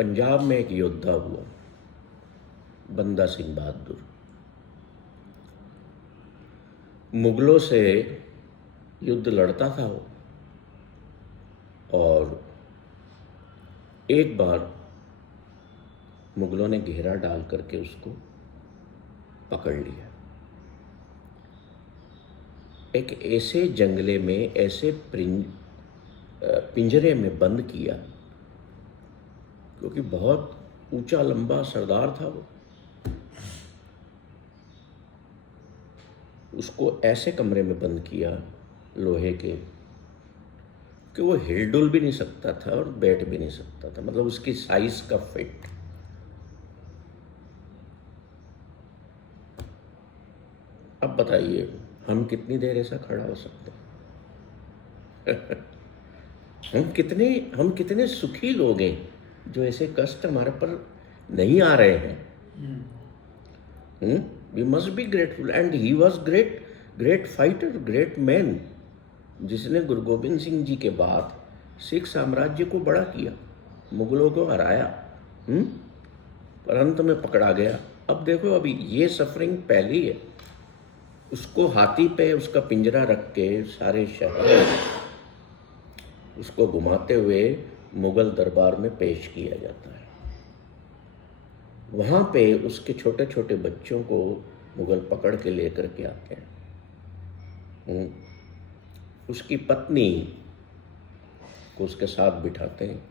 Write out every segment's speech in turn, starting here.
पंजाब में एक योद्धा हुआ, बंदा सिंह बहादुर। मुगलों से युद्ध लड़ता था वो, और एक बार मुगलों ने घेरा डाल करके उसको पकड़ लिया। एक ऐसे जंगले में, ऐसे पिंजरे में बंद किया, क्योंकि बहुत ऊंचा लंबा सरदार था वो। उसको ऐसे कमरे में बंद किया लोहे के कि वो हिलडुल भी नहीं सकता था और बैठ भी नहीं सकता था, मतलब उसकी साइज का फिट। अब बताइए हम कितनी देर ऐसा खड़ा हो सकते हैं? हम कितने सुखी लोग हैं जो ऐसे कष्ट हमारे पर नहीं आ रहे हैं। We must be grateful, and he was great fighter, great man, जिसने गुरु गोविंद सिंह जी के बाद सिख साम्राज्य को बड़ा किया, मुगलों को हराया, पर अंत में पकड़ा गया। अब देखो, अभी ये सफरिंग पहली है। उसको हाथी पे उसका पिंजरा रख के सारे शहर उसको घुमाते हुए मुगल दरबार में पेश किया जाता है। वहाँ पे उसके छोटे छोटे बच्चों को मुगल पकड़ के लेकर के आते हैं। उसकी पत्नी को उसके साथ बिठाते हैं।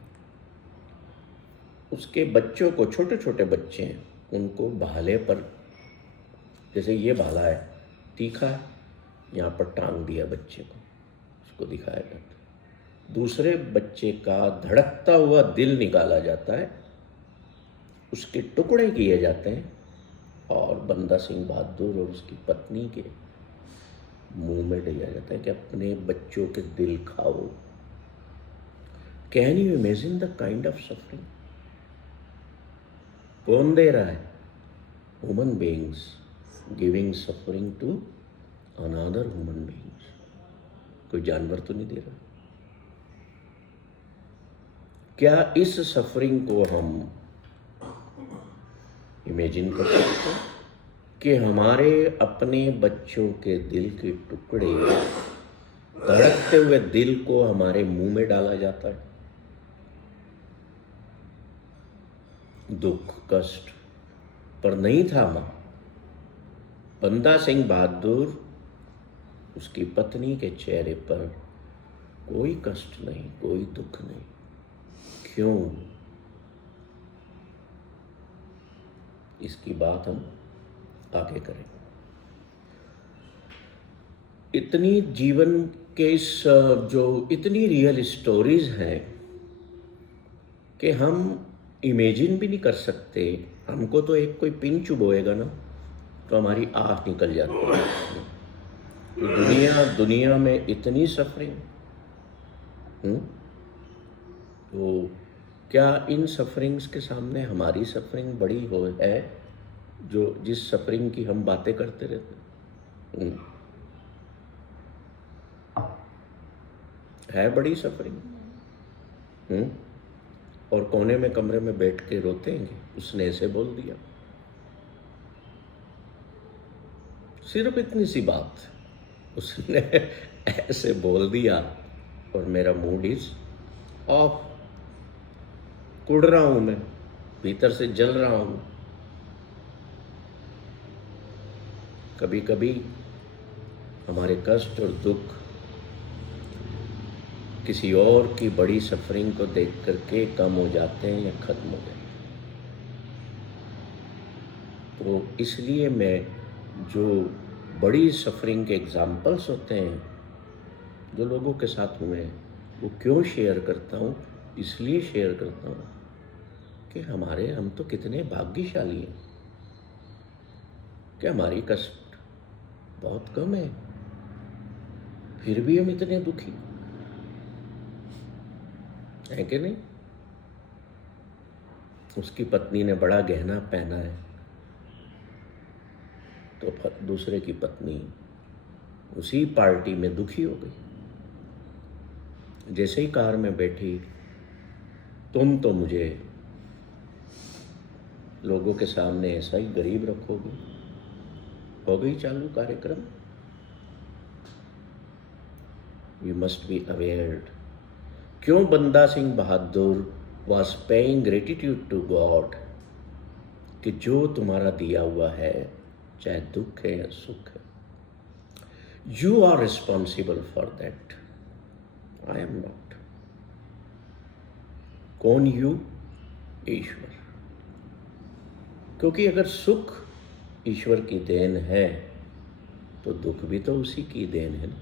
उसके बच्चों को, छोटे छोटे बच्चे हैं, उनको भाले पर, जैसे ये भाला है, तीखा है, यहाँ पर टांग दिया बच्चे को, उसको दिखाया जाता है। दूसरे बच्चे का धड़कता हुआ दिल निकाला जाता है, उसके टुकड़े किए जाते हैं, और बंदा सिंह बहादुर और उसकी पत्नी के मुंह में दिया जाता है कि अपने बच्चों के दिल खाओ। Can you imagine the kind of suffering? कौन दे रहा है? Human beings giving suffering to another human beings. कोई जानवर तो नहीं दे रहा। क्या इस सफरिंग को हम इमेजिन कर सकते हैं कि हमारे अपने बच्चों के दिल के टुकड़े, धड़कते हुए दिल को हमारे मुंह में डाला जाता है? दुख, कष्ट पर नहीं था मां। बंदा सिंह बहादुर, उसकी पत्नी के चेहरे पर कोई कष्ट नहीं, कोई दुख नहीं। क्यों? इसकी बात हम आगे करें। इतनी जीवन के जो इतनी रियल स्टोरीज हैं कि हम इमेजिन भी नहीं कर सकते। हमको तो एक कोई पिन चुभोएगा ना तो हमारी आह निकल जाती है। तो दुनिया में इतनी सफरिंग, तो क्या इन सफरिंग्स के सामने हमारी सफरिंग बड़ी है, जो जिस सफरिंग की हम बातें करते रहते हैं? है बड़ी सफरिंग। और कोने में कमरे में बैठ के रोते हैं, उसने ऐसे बोल दिया। सिर्फ इतनी सी बात, उसने ऐसे बोल दिया और मेरा मूड इज ऑफ। कुड़ रहा हूं मैं, भीतर से जल रहा हूं। कभी कभी हमारे कष्ट और दुख किसी और की बड़ी सफरिंग को देख करके कम हो जाते हैं या खत्म हो जाते हैं। तो इसलिए मैं जो बड़ी सफरिंग के एग्जाम्पल्स होते हैं जो लोगों के साथ हुए हैं, वो क्यों शेयर करता हूँ? इसलिए शेयर करता हूँ कि हम तो कितने भाग्यशाली हैं कि हमारी कष्ट बहुत कम है, फिर भी हम इतने दुखी है कि नहीं? उसकी पत्नी ने बड़ा गहना पहना है, तो दूसरे की पत्नी उसी पार्टी में दुखी हो गई। जैसे ही कार में बैठी, तुम तो मुझे लोगों के सामने ऐसा ही गरीब रखोगे। हो गई चालू कार्यक्रम। We must be aware. क्यों Banda Singh Bahadur was paying gratitude to God, कि जो तुम्हारा दिया हुआ है, चाहे दुख है या सुख है, you are responsible for that, I am not. कौन यू? ईश्वर। क्योंकि अगर सुख ईश्वर की देन है तो दुख भी तो उसी की देन है ना।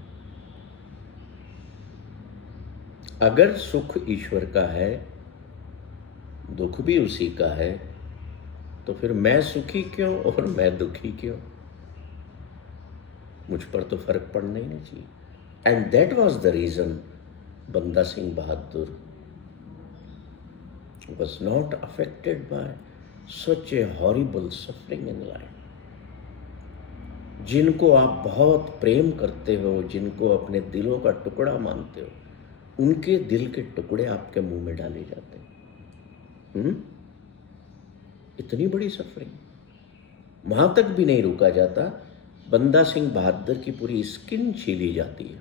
अगर सुख ईश्वर का है, दुख भी उसी का है, तो फिर मैं सुखी क्यों और मैं दुखी क्यों? मुझ पर तो फर्क पड़ना ही नहीं चाहिए। And that was the reason Banda Singh Bahadur was not affected by such a horrible suffering in life. जिनको आप बहुत प्रेम करते हो, जिनको अपने दिलों का टुकड़ा मानते हो, उनके दिल के टुकड़े आपके मुंह में डाले जाते हैं। इतनी बड़ी सफरिंग, वहां तक भी नहीं रुका जाता, बंदा सिंह बहादुर की पूरी स्किन छीली जाती है।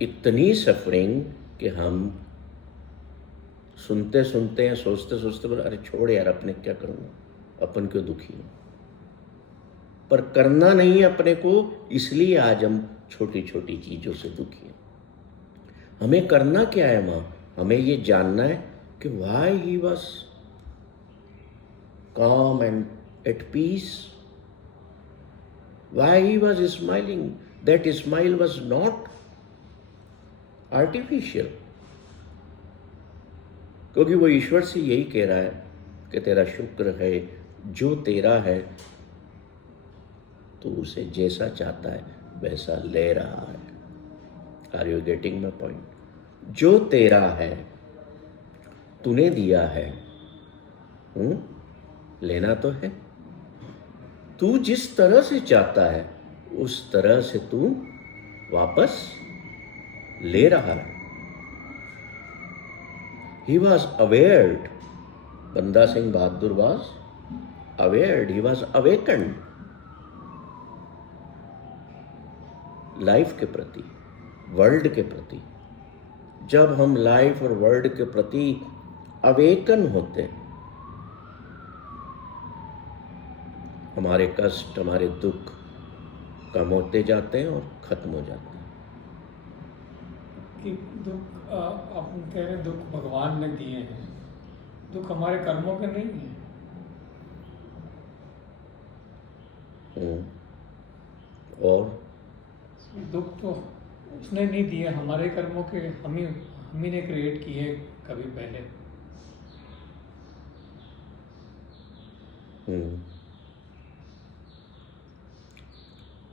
इतनी सफरिंग कि हम सुनते सुनते हैं, सोचते सोचते बोले अरे छोड़ यार, अपने क्या करूँगा, अपन क्यों दुखी हो। पर करना नहीं अपने को, इसलिए आज हम छोटी छोटी चीज़ों से दुखी हैं। हमें करना क्या है माँ? हमें ये जानना है कि why he was calm and at peace, why he was smiling, that smile was not artificial, क्योंकि वो ईश्वर से यही कह रहा है कि तेरा शुक्र है, जो तेरा है तो उसे जैसा चाहता है वैसा ले रहा है। Are you getting my point? जो तेरा है, तूने दिया है, लेना तो है। तू जिस तरह से चाहता है उस तरह से तू वापस ले रहा है। He was aware, बंदा सिंह बहादुर was aware, he was awakened life के प्रति, वर्ल्ड के प्रति। जब हम लाइफ और वर्ल्ड के प्रति अवेकन होते हैं, हमारे कष्ट, हमारे दुख कम होते जाते हैं और खत्म हो जाते हैं। कि दुख आप कह रहे दुख भगवान ने दिए हैं, दुख हमारे कर्मों के नहीं है। और दुख तो उसने नहीं दिए, हमारे कर्मों के, हम ही ने क्रिएट किए कभी पहले।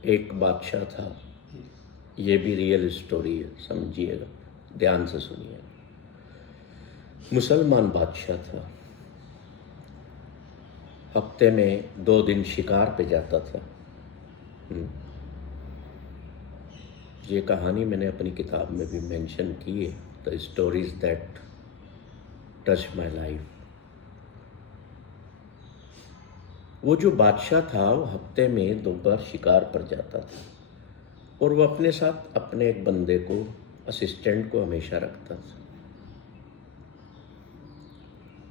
एक बादशाह था, ये भी रियल स्टोरी है, समझिएगा, ध्यान से सुनिएगा। मुसलमान बादशाह था, हफ्ते में 2 दिन शिकार पे जाता था। ये कहानी मैंने अपनी किताब में भी मेंशन की है, the stories that touch my life. वो जो बादशाह था वो हफ्ते में 2 बार शिकार पर जाता था, और वो अपने साथ अपने एक बंदे को, असिस्टेंट को हमेशा रखता था।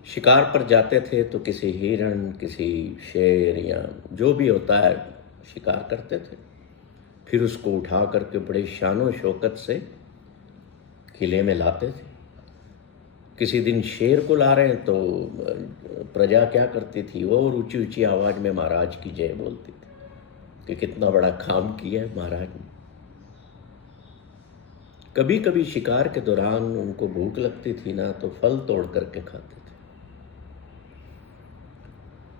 शिकार पर जाते थे तो किसी हिरण, किसी शेर या जो भी होता है शिकार करते थे, फिर उसको उठा करके बड़े शानो शौकत से किले में लाते थे। किसी दिन शेर को ला रहे हैं तो प्रजा क्या करती थी, वो और ऊंची ऊंची आवाज में महाराज की जय बोलती थी कि कितना बड़ा काम किया है महाराज ने। कभी कभी शिकार के दौरान उनको भूख लगती थी ना, तो फल तोड़ करके खाते थे।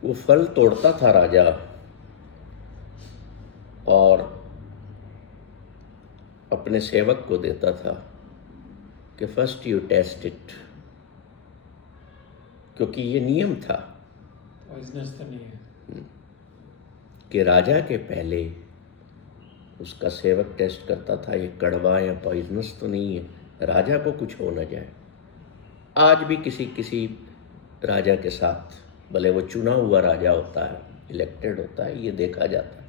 वो फल तोड़ता था राजा, और अपने सेवक को देता था कि फर्स्ट यू टेस्ट इट, क्योंकि ये नियम था पॉइजनस तो नहीं है कि राजा के पहले उसका सेवक टेस्ट करता था, ये कड़वा या पॉइजनस तो नहीं है, राजा को कुछ हो न जाए। आज भी किसी किसी राजा के साथ, भले वो चुना हुआ राजा होता है, इलेक्टेड होता है, ये देखा जाता है।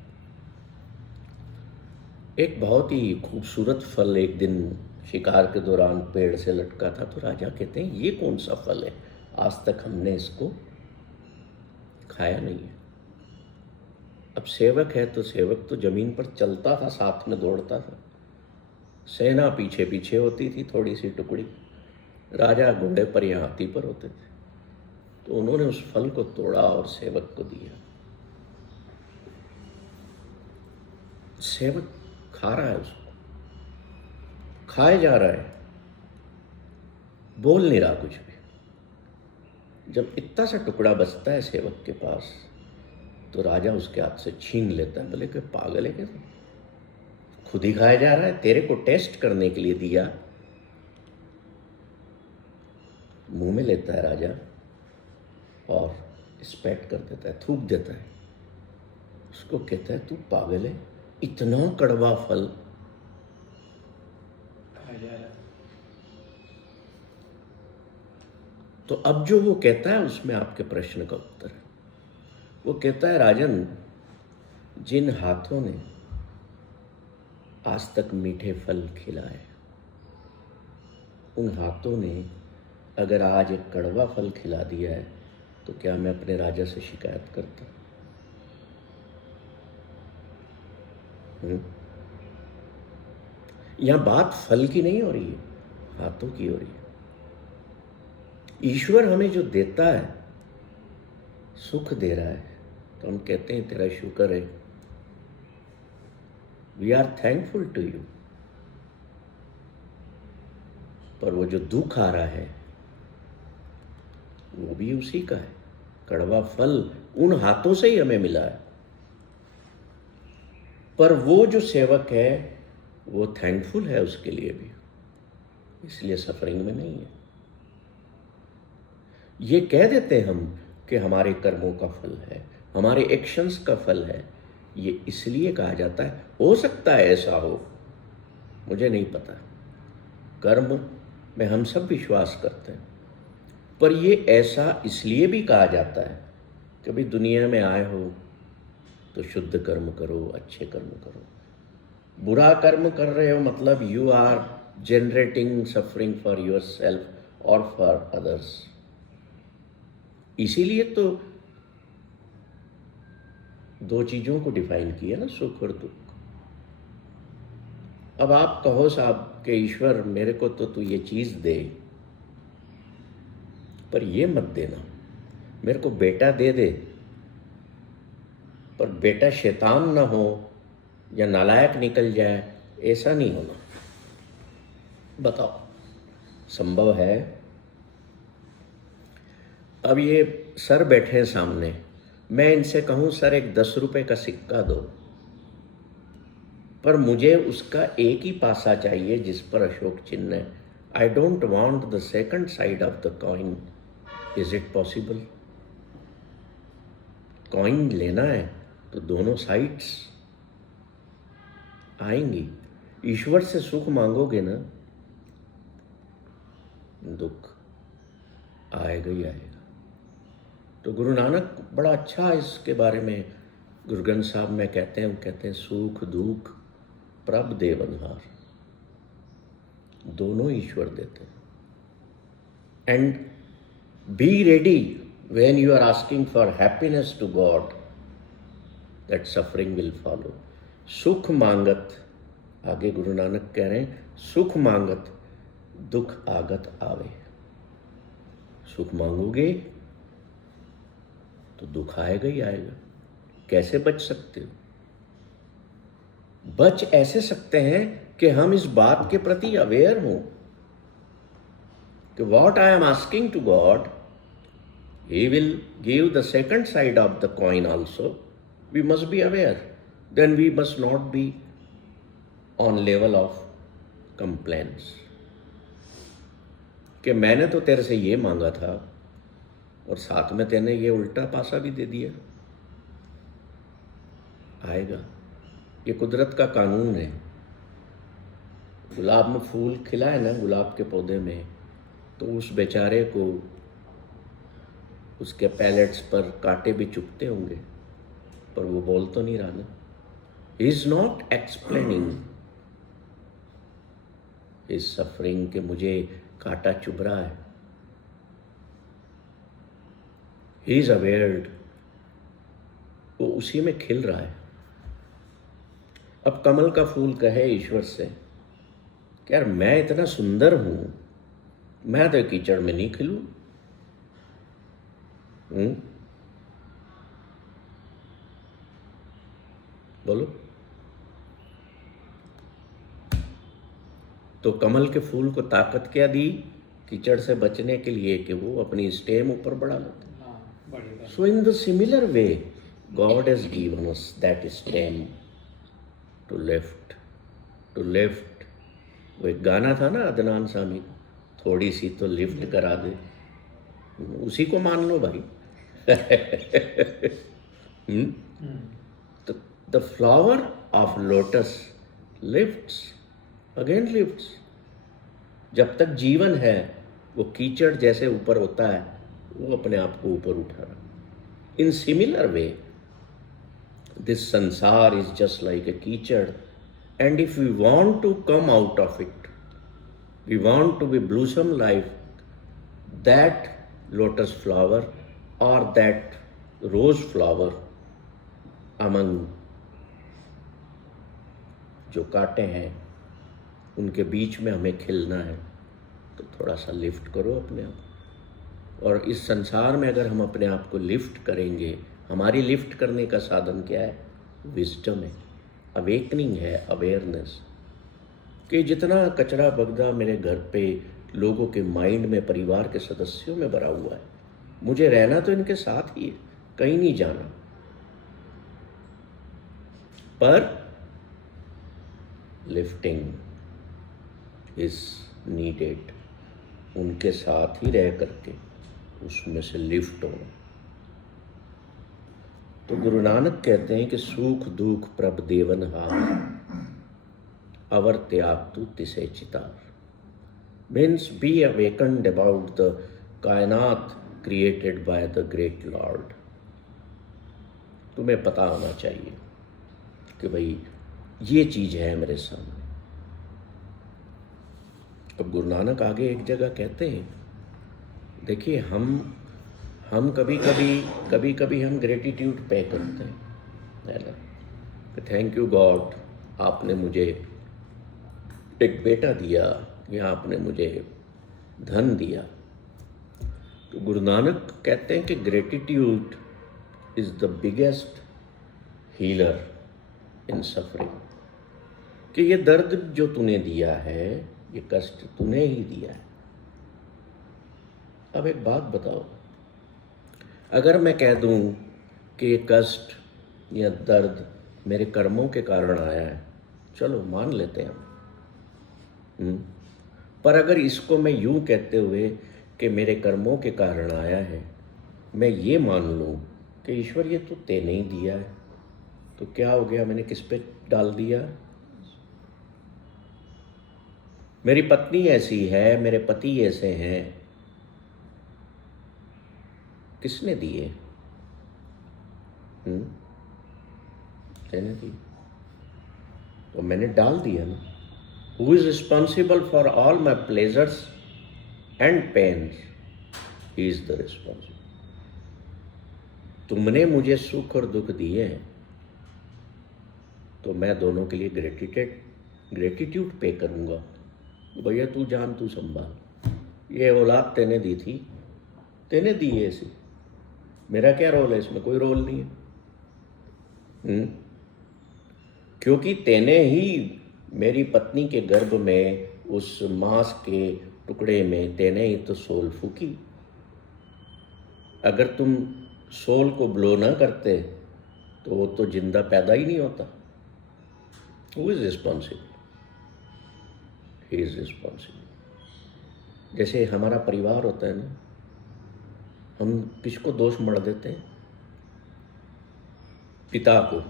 एक बहुत ही खूबसूरत फल एक दिन शिकार के दौरान पेड़ से लटका था, तो राजा कहते हैं ये कौन सा फल है, आज तक हमने इसको खाया नहीं है। अब सेवक है तो सेवक तो जमीन पर चलता था, साथ में दौड़ता था, सेना पीछे पीछे होती थी, थोड़ी सी टुकड़ी, राजा घोड़े पर या हाथी पर होते थे। तो उन्होंने उस फल को तोड़ा और सेवक को दिया। सेवक खा रहा है, उसको खाए जा रहा है, बोल नहीं रहा कुछ भी। जब इतना सा टुकड़ा बचता है सेवक के पास, तो राजा उसके हाथ से छीन लेता है। बोले कि पागल है क्या, खुद ही खाया जा रहा है, तेरे को टेस्ट करने के लिए दिया। मुंह में लेता है राजा और स्पैट कर देता है, थूक देता है। उसको कहता है तू पागल है, इतना कड़वा फल खाया जा रहा है। तो अब जो वो कहता है उसमें आपके प्रश्न का उत्तर है। वो कहता है राजन, जिन हाथों ने आज तक मीठे फल खिलाए, उन हाथों ने अगर आज एक कड़वा फल खिला दिया है, तो क्या मैं अपने राजा से शिकायत करता? यहां बात फल की नहीं हो रही है, हाथों की हो रही है। ईश्वर हमें जो देता है, सुख दे रहा है, तो हम कहते हैं तेरा शुक्र है, we are thankful to you. पर वो जो दुख आ रहा है वो भी उसी का है। कड़वा फल उन हाथों से ही हमें मिला है, पर वो जो सेवक है वो थैंकफुल है उसके लिए भी, इसलिए सफरिंग में नहीं है। ये कह देते हम कि हमारे कर्मों का फल है, हमारे एक्शंस का फल है, ये इसलिए कहा जाता है। हो सकता है ऐसा हो, मुझे नहीं पता, कर्म में हम सब विश्वास करते हैं, पर ये ऐसा इसलिए भी कहा जाता है कि भाई दुनिया में आए हो तो शुद्ध कर्म करो, अच्छे कर्म करो। बुरा कर्म कर रहे हो मतलब you are generating suffering for yourself और फॉर अदर्स। इसीलिए तो दो चीजों को डिफाइन किया ना, सुख और दुख। अब आप कहो साहब कि ईश्वर मेरे को तो तू ये चीज दे, पर ये मत देना, मेरे को बेटा दे दे, पर बेटा शैतान ना हो या नालायक निकल जाए, ऐसा नहीं होना। बताओ, संभव है? अब ये सर बैठे हैं सामने, मैं इनसे कहूं सर एक 10 रुपए का सिक्का दो, पर मुझे उसका एक ही पासा चाहिए जिस पर अशोक चिन्ह है। I don't want the second side of the coin. Is it possible? Coin लेना है तो दोनों साइड्स आएंगी। ईश्वर से सुख मांगोगे ना, दुख आएगा ही आएगा। तो गुरु नानक बड़ा अच्छा इसके बारे में गुरु ग्रंथ साहब में कहते हैं सुख दुख प्रभ देवनहार, दोनों ईश्वर देते हैं। And be ready when you are asking for happiness to God, that suffering will follow. सुख मांगत, आगे गुरु नानक कह रहे हैं, सुख मांगत दुख आगत आवे। सुख मांगोगे तो दुख आएगा ही आएगा। कैसे बच सकते हो? बच ऐसे सकते हैं कि हम इस बात के प्रति अवेयर हों कि what I am asking to God, he will give the second side of the coin also. We must be aware, then we must not be on level of complaints कि मैंने तो तेरे से ये मांगा था और साथ में तेने ये उल्टा पासा भी दे दिया। आएगा, ये कुदरत का कानून है। गुलाब में फूल खिला है ना, गुलाब के पौधे में तो उस बेचारे को उसके पैलेट्स पर कांटे भी चुभते होंगे, पर वो बोल तो नहीं रहा ना। He is not explaining his suffering कि मुझे कांटा चुभ रहा है। ही इज अवेयर्ड, वो उसी में खिल रहा है। अब कमल का फूल कहे ईश्वर से कि यार मैं इतना सुंदर हूं, मैं तो कीचड़ में नहीं खिलूं। बोलो। तो कमल के फूल को ताकत क्या दी कीचड़ से बचने के लिए कि वो अपनी स्टेम ऊपर बढ़ा लेते। So in the similar way God has given us that stem to lift. वो एक गाना था ना अदनान सामी का, थोड़ी सी तो लिफ्ट करा दे, उसी को मान लो भाई। तो the flower of lotus lifts again lifts. जब तक जीवन है वो कीचड़ जैसे ऊपर होता है, वो अपने आप को ऊपर उठा रहा। इन similar way this sansar is just like a कीचड़, and if we want to come out of it, we want to be blossom like that lotus flower or that rose flower among जो कांटे हैं उनके बीच में हमें खिलना है, तो थोड़ा सा लिफ्ट करो अपने आप। और इस संसार में अगर हम अपने आप को लिफ्ट करेंगे, हमारी लिफ्ट करने का साधन क्या है? विजडम है, अवेकनिंग है, अवेयरनेस। कि जितना कचरा बगदा मेरे घर पे लोगों के माइंड में, परिवार के सदस्यों में भरा हुआ है, मुझे रहना तो इनके साथ ही है, कहीं नहीं जाना, पर लिफ्टिंग इज नीडेड। उनके साथ ही रह करके उसमें से लिफ्ट होना। तो गुरु नानक कहते हैं कि सुख दुख प्रभ देवन हार, अवर त्याग तू तिसे चितार। Means be awakened about the कायनात created by the great lord. तुम्हें पता होना चाहिए कि भाई ये चीज है मेरे सामने। अब गुरु नानक आगे एक जगह कहते हैं, देखिए हम कभी कभी हम ग्रेटिट्यूड पे करते हैं, है ना। थैंक यू गॉड, आपने मुझे एक बेटा दिया या आपने मुझे धन दिया। तो गुरु नानक कहते हैं कि gratitude is the biggest healer in suffering. कि ये दर्द जो तूने दिया है, ये कष्ट तूने ही दिया है। अब एक बात बताओ, अगर मैं कह दूं कि ये कष्ट या दर्द मेरे कर्मों के कारण आया है, चलो मान लेते हैं हम। पर अगर इसको मैं यूं कहते हुए कि मेरे कर्मों के कारण आया है, मैं ये मान लूं कि ईश्वर ये तो तेने ही दिया है, तो क्या हो गया? मैंने किस पे डाल दिया? मेरी पत्नी ऐसी है, मेरे पति ऐसे हैं, किसने दिए? तेने दिए, तो मैंने डाल दिया ना। Who is responsible for all my pleasures and pains? He is the responsible. तुमने मुझे सुख और दुख दिए हैं, तो मैं दोनों के लिए ग्रेटिट्यूड पे करूंगा। भैया तू जान, तू संभाल, ये औलाद तेने दी थी, तेने दी है इसे, मेरा क्या रोल है इसमें? कोई रोल नहीं है। क्योंकि तेने ही मेरी पत्नी के गर्भ में, उस मांस के टुकड़े में तेने ही तो सोल फूकी। अगर तुम सोल को ब्लो ना करते तो वो तो जिंदा पैदा ही नहीं होता। Who is responsible? He is responsible. जैसे हमारा परिवार होता है ना, हम किसको दोष मढ़ देते हैं? पिता को,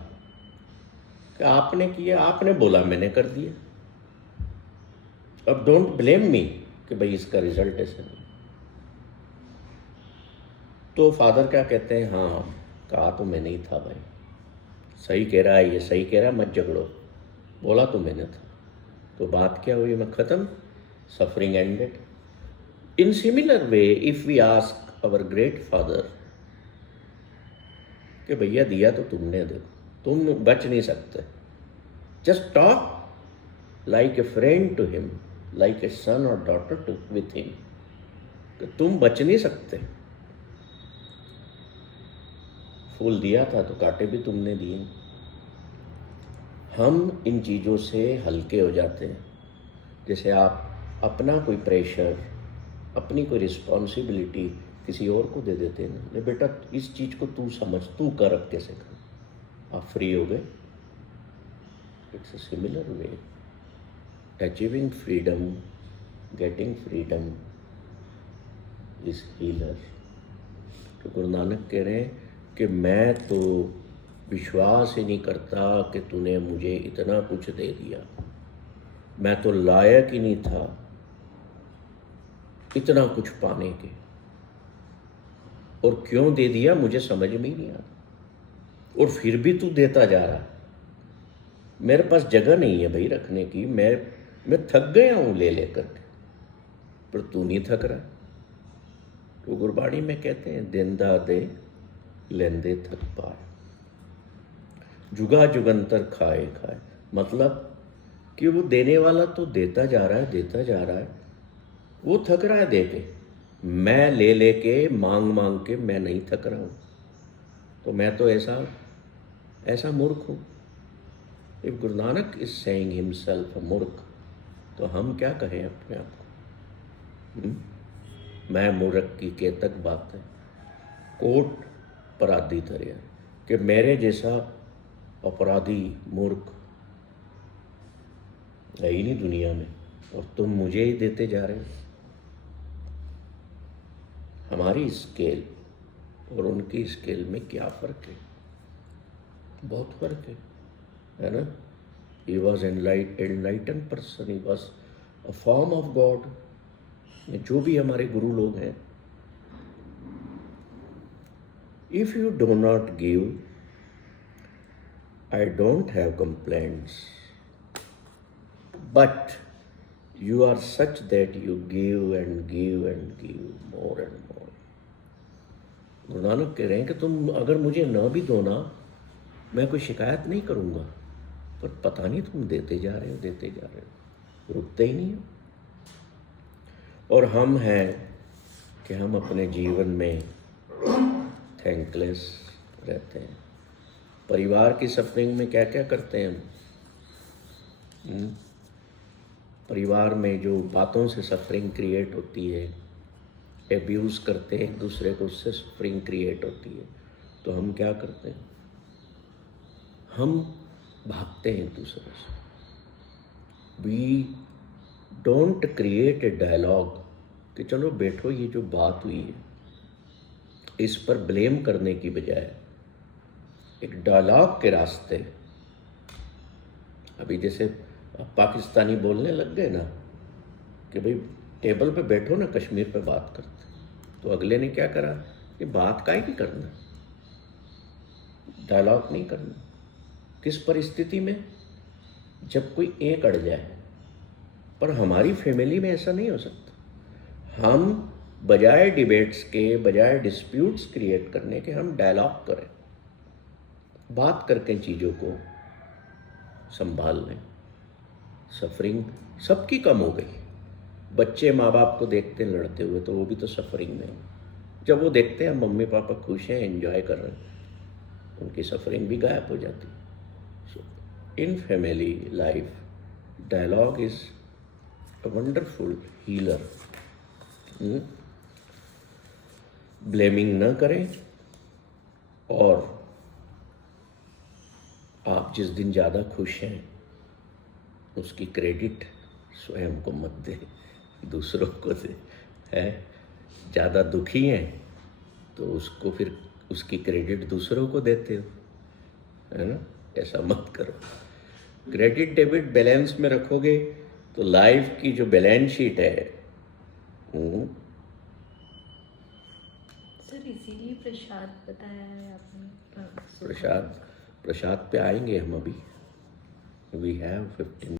कि आपने किया, आपने बोला, मैंने कर दिया। अब डोंट ब्लेम मी कि भाई इसका रिजल्ट ऐसा नहीं। तो फादर क्या कहते हैं, हाँ कहा तो मैंने ही था भाई, सही कह रहा है, ये सही कह रहा है, मत झगड़ो, बोला तो मैंने था। तो बात क्या हुई, मैं ख़त्म, suffering ended. In similar way if we ask our great father कि भैया दिया तो तुमने, दो, तुम बच नहीं सकते, just talk like a friend to him, like a son और डॉटर टू विथ हिम, कि तुम बच नहीं सकते। फूल दिया था तो कांटे भी तुमने दिए। हम इन चीज़ों से हल्के हो जाते हैं। जैसे आप अपना कोई प्रेशर, अपनी कोई रिस्पॉन्सिबिलिटी किसी और को दे देते हैं ना, ले बेटा इस चीज़ को तू समझ, तू कर, अब कैसे कर, आप फ्री हो गए। It's a similar way, achieving freedom, getting freedom is healer. तो गुरु नानक कह रहे हैं कि मैं तो विश्वास ही नहीं करता कि तूने मुझे इतना कुछ दे दिया, मैं तो लायक ही नहीं था इतना कुछ पाने के, और क्यों दे दिया मुझे समझ में ही नहीं आता, और फिर भी तू देता जा रहा है। मेरे पास जगह नहीं है भाई रखने की, मैं थक गया हूँ ले लेकर के, पर तू नहीं थक रहा। तो गुरबाणी में कहते हैं, देंदा दे लेंदे थक पाए, जुगा जुगंतर खाए खाए। मतलब कि वो देने वाला तो देता जा रहा है, देता जा रहा है, वो थक रहा है दे के, मैं ले लेके मांग मांग के मैं नहीं थक रहा हूँ। तो मैं तो ऐसा मूर्ख हूँ। If Guru Nanak is saying himself a मूर्ख, तो हम क्या कहें अपने आप को? मैं मूर्ख की केतक बात है, कोट अपराधी धरिया, कि मेरे जैसा अपराधी मूर्ख है ही नहीं दुनिया में, और तुम मुझे ही देते जा रहे हो। हमारी स्केल और उनकी स्केल में क्या फ़र्क है? बहुत फ़र्क है ना? He was enlighten person, he was a form of God. जो भी हमारे गुरु लोग हैं, if you do not give, I don't have complaints, but you are such that you give and give and give more and more. Guru Nanak कह रहे हैं कि तुम अगर मुझे न भी दो ना, मैं कोई शिकायत नहीं करूँगा, पर पता नहीं तुम देते जा रहे हो, देते जा रहे हो, रुकते ही नहीं हो। और हम हैं कि हम अपने जीवन में थैंकलेस रहते हैं। परिवार की सफरिंग में क्या क्या करते हैं हम? परिवार में जो बातों से सफरिंग क्रिएट होती है, एब्यूज़ करते हैं एक दूसरे को, उससे सफरिंग क्रिएट होती है। तो हम क्या करते हैं? हम भागते हैं एक दूसरे से। We don't create a dialogue कि चलो बैठो, ये जो बात हुई है इस पर ब्लेम करने की बजाय एक डायलॉग के रास्ते। अभी जैसे पाकिस्तानी बोलने लग गए ना कि भाई टेबल पे बैठो ना, कश्मीर पे बात करते, तो अगले ने क्या करा कि बात काहे की करना, डायलॉग नहीं करना। किस परिस्थिति में? जब कोई एक अड़ जाए। पर हमारी फैमिली में ऐसा नहीं हो सकता। हम बजाय डिबेट्स के, बजाय डिस्प्यूट्स क्रिएट करने के, हम डायलॉग करें, बात करके चीज़ों को संभाल लें। सफरिंग सबकी कम हो गई। बच्चे माँ बाप को देखते हैं लड़ते हुए, तो वो भी तो सफरिंग में। जब वो देखते हैं मम्मी पापा खुश हैं, एंजॉय कर रहे हैं, उनकी सफरिंग भी गायब हो जाती। So in family life, dialogue is a wonderful healer. Blaming न करें, और आप जिस दिन ज़्यादा खुश हैं उसकी क्रेडिट स्वयं को मत दें, दूसरों को दे। है ज़्यादा दुखी हैं तो उसको फिर उसकी क्रेडिट दूसरों को देते हो, है ना? ऐसा मत करो। क्रेडिट डेबिट बैलेंस में रखोगे तो लाइफ की जो बैलेंस शीट है हम्म, सर इसीलिए प्रसाद बताया है आपने। हाँ, सुबह। प्रसाद प्रसाद पे आएंगे हम अभी। We have 15